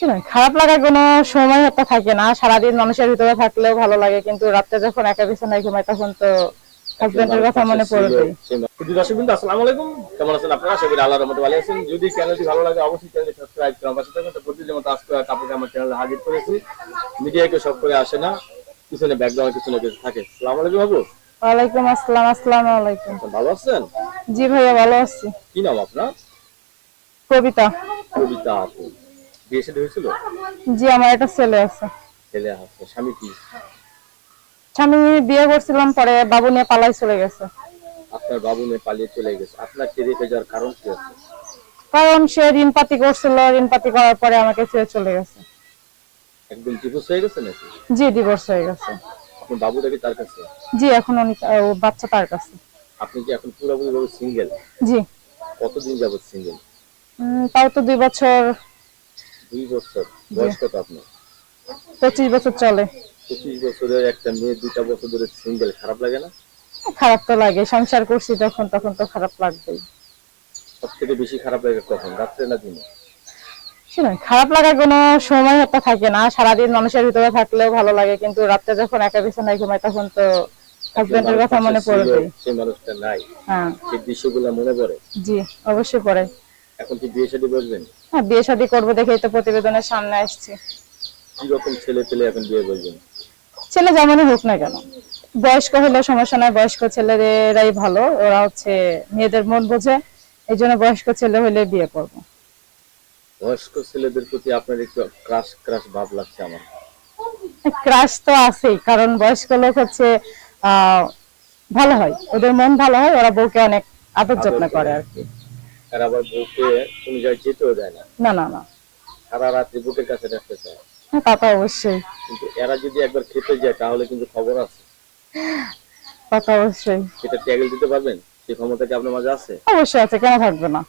শুনুন, খারাপ লাগার কোনো সময় হতে থাকে না। সারাদিন মানুষের ভিতরে থাকলেও ভালো লাগে, কিন্তু রাতে যখন একা বিছানায় ঘুমাই তখন তো একজন হাজবেন্ডের মানুষ কথা পাশে মনে ছিল পড়বেই। প্রিয় দর্শক বিন্দু, আসসালামু আলাইকুম। কেমন আছেন আপনারা? আশা করি আল্লাহর রহমতে ভালো আছেন। যদি চ্যানেলটি ভালো লাগে অবশ্যই চ্যানেলটি সাবস্ক্রাইব করুন। পাশে থাকুন। তো প্রতিদিনের মতো আজকে আপনাকে আমার চ্যানেলে হাজির করেছি। মিডিয়ায় কেউ সব করে আসে না, পিছনে ব্যাকগ্রাউন্ড পিছনে কিছু থাকে। আসসালামু আলাইকুম আপু। ওয়ালাইকুম আসসালাম। আসসালামু আলাইকুম। আচ্ছা, ভালো আছেন? জি ভাইয়া, ভালো আছি। কি নাম আপনার? কবিতা। কবিতা আপু। বিয়ে শাদী হয়েছিল? জি, আমার একটা ছেলে আছে। ছেলে আছে। স্বামী কি? স্বামী বিয়ে করছিলাম, পরে বাবু নিয়ে পালাই চলে গেছে। আপনার বাবু মেয়ে পালিয়ে চলে গেছে। আপনাকে রেখে যাওয়ার কারণ কি আছে? কারণ সে ঋণ পাতি করছিল, ঋণ পাতি করার পরে আমাকে ছেড়ে চলে গেছে। একদম ডিভোর্স হয়ে গেছে নাকি? জি, ডিভোর্স হয়ে গেছে। আপনার বাবুটা কি তার কাছে? জি, এখন উনি ও বাচ্চা তার কাছে। আপনি কি এখন পুরোপুরি ভাবে সিঙ্গেল? জি। কতদিন যাবত সিঙ্গেল? তাও তো 2 বছর। 2 বছর? জি, বয়স কত আপনার? 25 বছর চলে। 25 বছরের একটা মেয়ে 2টা বছর ধরে সিঙ্গেল, খারাপ লাগে না? খারাপ তো লাগে, সংসার করছি তখন তখন তো খারাপ লাগবেই। সব থেকে বেশি খারাপ লাগে কখন, রাত্রে না দিনে? শুনুন, খারাপ লাগার কোনো সময় হতে থাকে না। সারাদিন মানুষের ভিতরে থাকলেও ভালো লাগে, কিন্তু রাতে যখন একা বিছানায় ঘুমাই তখন তো একজন হাজবেন্ডের মানুষ কথা পাশে মনে ছিল, পড়বেই। সেই মানুষটা নাই, হ্যাঁ। সেই দৃশ্যগুলো মনে পড়ে। জি, অবশ্যই পড়ে। এখন কি বিয়ে শাদী বলবেন? হ্যাঁ, বিয়ে শাদী করবো দেখেই তো প্রতিবেদনের সামনে আসছি। কি রকম ছেলে পেলে এখন বিয়ে বলবেন? ছেলে যেমনই হোক না কেন, বয়স্ক হলে সমস্যা নাই, বয়স্ক ছেলেরাই ভালো। ওরা হচ্ছে মেয়েদের মন বোঝে, এই জন্য বয়স্ক ছেলে হলে বিয়ে করবো। বয়স্ক ছেলেদের প্রতি আপনার একটু ক্রাশ ক্রাশ ভাব লাগছে আমার। ক্রাশ তো আছেই, কারণ বয়স্ক লোক হচ্ছে আহ ভালো হয়, ওদের মন ভালো হয়, ওরা বউকে অনেক আদর আদর যত্ন করে করে। আর কি। আর আবার বউকে কোনো জায়গায় যেতেও দেয় না, না না না। সারা রাত্রি বুকের কাছে রাখতে চায়। হ্যাঁ, তা তো অবশ্যই। কিন্তু এরা যদি একবার খেতে যায় তাহলে কিন্তু খবর আছে। তা তো অবশ্যই। সেটা ট্যাগেল দিতে পারবেন? সেই ক্ষমতা কি আপনার মাঝে আছে? অবশ্যই আছে, কেন থাকবে না।